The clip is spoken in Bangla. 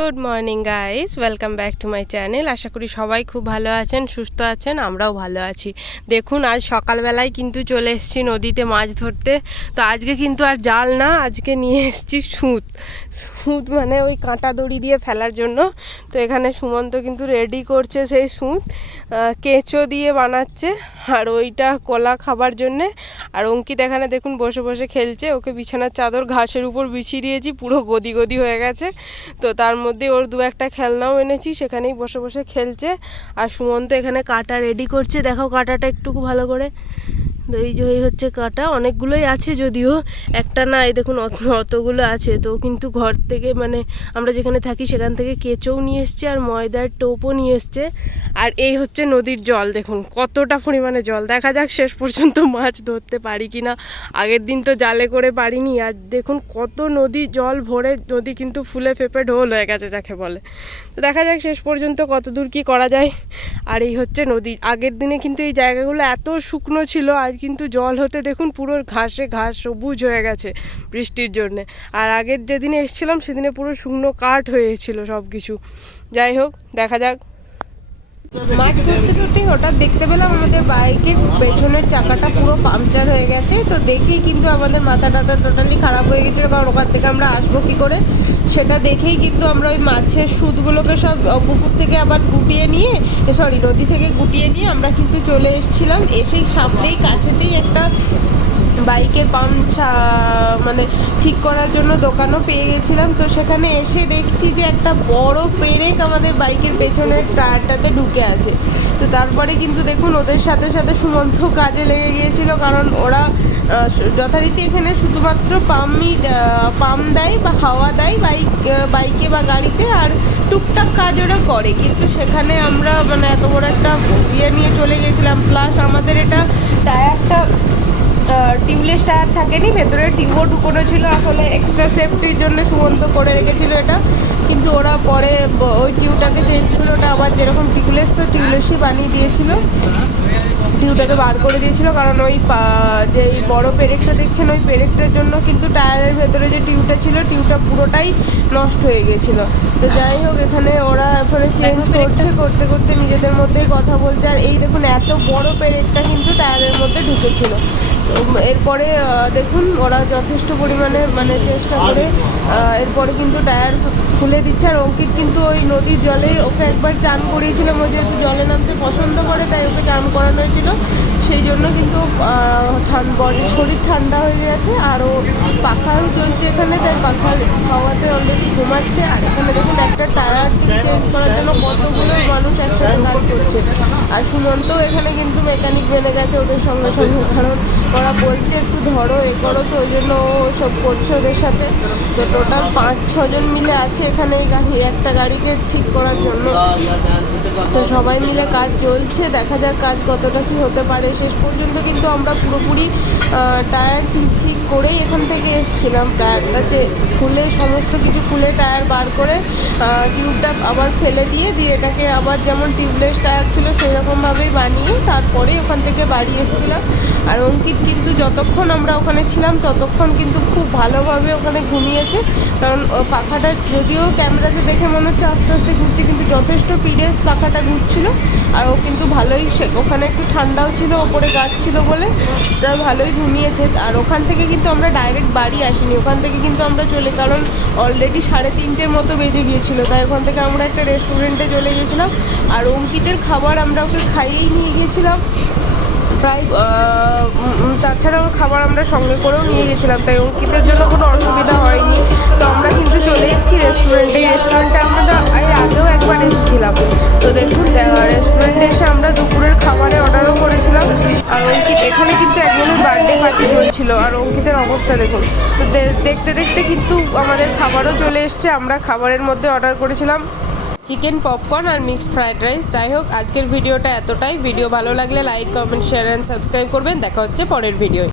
Good morning guys, welcome back to my channel. আশা করি সবাই খুব ভালো আছেন, সুস্থ আছেন, আমরাও ভালো আছি। দেখুন, আজ সকালবেলায় কিন্তু চলে এসেছি নদীতে মাছ ধরতে। তো আজকে কিন্তু আর জাল না, আজকে নিয়ে এসেছি সুত। সুত মানে ওই কাঁটা দড়ি দিয়ে ফেলার জন্য। তো এখানে সুমন্ত কিন্তু রেডি করছে সেই সুত, কেঁচো দিয়ে বানাচ্ছে, আর ওইটা কলা খাবার জন্যে। আর অঙ্কিত এখানে দেখুন বসে বসে খেলছে। ওকে বিছানার চাদর ঘাসের উপর বিছিয়ে দিয়েছি, পুরো গদি গদি হয়ে গেছে। তো তার মধ্যে ওর দু একটা খেলনাও এনেছি, সেখানেই বসে বসে খেলছে। আর সুমন্ত এখানে কাঁটা রেডি করছে। দেখো কাঁটাটা একটু ভালো করে। তো এই যে হচ্ছে কাঁটা, অনেকগুলোই আছে যদিও, একটা না, এই দেখুন অতগুলো আছে। তো কিন্তু ঘর থেকে মানে আমরা যেখানে থাকি সেখান থেকে কেঁচোও নিয়ে এসছে আর ময়দার টোপও নিয়ে এসছে। আর এই হচ্ছে নদীর জল, দেখুন কতটা পরিমাণে জল। দেখা যাক শেষ পর্যন্ত মাছ ধরতে পারি কি না। আগের দিন তো জালে করে পারিনি। আর দেখুন কত নদী জল ভরে, নদী কিন্তু ফুলে ফেপে ঢোল হয়ে গেছে যাকে বলে। তো দেখা যাক শেষ পর্যন্ত কত দূর কী করা যায়। আর এই হচ্ছে নদী। আগের দিনে কিন্তু এই জায়গাগুলো এত শুকনো ছিল, আজ কিন্তু জল হতে দেখুন পুরো ঘাসে ঘাস সবুজ হয়ে গেছে বৃষ্টির জন্যে। আর আগের যেদিনে এসেছিলাম সেদিনে পুরো শুকনো কাঠ হয়েছিল সব কিছু। যাই হোক, দেখা যাক। মাছ ধরতে ধরতে হঠাৎ দেখতে পেলাম আমাদের বাইকের পেছনের চাকাটা পুরো পাংচার হয়ে গেছে। তো দেখেই কিন্তু আমাদের মাথা টাথা টোটালি খারাপ হয়ে গেছিলো, কারণ ওখান থেকে আমরা আসবো কী করে সেটা দেখেই কিন্তু আমরা ওই মাছের সুতগুলোকে সব পুকুর থেকে আবার গুটিয়ে নিয়ে, নদী থেকে গুটিয়ে নিয়ে আমরা কিন্তু চলে এসেছিলাম। এসেই সামনেই কাছেতেই একটা বাইকের পাম্প মানে ঠিক করার জন্য দোকানও পেয়ে গেছিলাম। তো সেখানে এসে দেখছি যে একটা বড় পেরেক আমাদের বাইকের পেছনের টায়ারটাতে ঢুকে আছে। তো তারপরে কিন্তু দেখুন ওদের সাথে সাথে সুমন্ত কাজে লেগে গিয়েছিল, কারণ ওরা যথারীতি এখানে শুধুমাত্র পাম্প দেয় বা হাওয়া দেয় বাইকে বা গাড়িতে, আর টুকটাক কাজ ওরা করে। কিন্তু সেখানে আমরা মানে এত বড় একটা নিয়ে চলে গেছিলাম, প্লাস আমাদের এটা টায়ারটা টিউবলেস টায়ার থাকেনি, ভেতরে টিউবও ঢুকোনো ছিল। আসলে এক্সট্রা সেফটির জন্য সুমন্ত করে রেখেছিল এটা, কিন্তু ওরা পরে ওই টিউবটাকে চেঞ্জ করে ওটা আবার যেরকম টিউবলেস, তো টিউবলেসই বানিয়ে দিয়েছিল, টিউবটাকে বার করে দিয়েছিল। কারণ ওই যে বড় পেরেকটা দেখছেন, ওই পেরেকটার জন্য কিন্তু টায়ারের ভেতরে যে টিউবটা ছিল, টিউবটা পুরোটাই নষ্ট হয়ে গেছিলো। তো যাই হোক, এখানে ওরা এরপরে চেঞ্জ করতে করতে নিজেদের মধ্যেই কথা বলছে। আর এই দেখুন এত বড় পেরেকটা কিন্তু টায়ারের মধ্যে ঢুকেছিল। এরপরে দেখুন ওরা যথেষ্ট পরিমাণে মানে চেষ্টা করে এরপরে কিন্তু টায়ার খুলে দিচ্ছে। আর অঙ্কিত কিন্তু ওই নদীর জলে ওকে একবার চান করিয়েছিলাম, ও যেহেতু জলে নামতে পছন্দ করে তাই ওকে চান করানো হয়েছিল। সেই জন্য কিন্তু শরীর ঠান্ডা হয়ে গেছে। আর ও পাখাও চলছে এখানে, তাই পাখার হাওয়াতে অলরেডি ঘুমাচ্ছে। আর এখানে দেখুন একটা টায়ার চেঞ্জ করার জন্য কতগুলো মানুষ একসাথে কাজ করছে। আর সুমন্তও এখানে কিন্তু মেকানিক বেনে গেছে ওদের সঙ্গে সঙ্গে, কারণ ওরা বলছে একটু ধরো এ করো, তো ওই জন্য ও সব করছে ওদের সাথে। তো টোটাল 5-6 জন মিলে আছে এখানে এই একটা গাড়িকে ঠিক করার জন্য। তো সবাই মিলে কাজ চলছে, দেখা যাক কাজ কতটা কি হতে পারে। শেষ পর্যন্ত কিন্তু আমরা পুরোপুরি টায়ার ঠিক করেই এখান থেকে এসেছিলাম। টায়ারটা যে খুলে সমস্ত কিছু খুলে টায়ার বার করে টিউবটা আবার ফেলে দিয়ে এটাকে আবার যেমন টিউবলেস টায়ার ছিল সেই রকমভাবেই বানিয়ে তারপরে ওখান থেকে বাড়ি এসেছিলাম। আর অঙ্কিত কিন্তু যতক্ষণ আমরা ওখানে ছিলাম ততক্ষণ কিন্তু খুব ভালোভাবে ওখানে ঘুমিয়েছে, কারণ পাখাটা যদিও ক্যামেরাতে দেখে মনে হচ্ছে আস্তে আস্তে ঘুরছে, কিন্তু যথেষ্ট পিরিয়ডস পাখাটা ঘুরছিল। আর ও কিন্তু ভালোই, ওখানে একটু ঠান্ডাও ছিল, ওপরে গাছ ছিল বলে তারা ভালোই ঘুমিয়েছে। আর ওখান থেকে কিন্তু আমরা ডাইরেক্ট বাড়ি আসিনি, ওখান থেকে কিন্তু আমরা কারণ অলরেডি 3:30 মতো বেজে গিয়েছিলো, তাই ওখান থেকে আমরা একটা রেস্টুরেন্টে চলে গিয়েছিলাম। আর অঙ্কিতের খাবার আমরা ওকে খাইয়েই নিয়ে গিয়েছিলাম প্রায়, তাছাড়াও খাবার আমরা সঙ্গে করেও নিয়ে গেছিলাম, তাই অঙ্কিতের জন্য কোনো অসুবিধা হয়নি। তো আমরা কিন্তু চলে এসেছি রেস্টুরেন্টে আমরা এর আগেও একবার এসেছিলাম। তো দেখুন রেস্টুরেন্টে এসে আমরা দুপুরের খাবারে অর্ডারও করেছিলাম। আর অঙ্কিত এখানে কিন্তু একজনের বার্থডে পার্টি চলছিল, আর অঙ্কিতের অবস্থা দেখুন। তো দেখতে দেখতে কিন্তু আমাদের খাবারও চলে এসছে। আমরা খাবারের মধ্যে অর্ডার করেছিলাম চিকেন পপকর্ন আর মিক্সড ফ্রাইড রাইস। যাই হোক, আজকের ভিডিওটা এতটাই। ভিডিও ভালো লাগলে like, comment, share and subscribe করবেন। দেখা হচ্ছে পরের ভিডিও।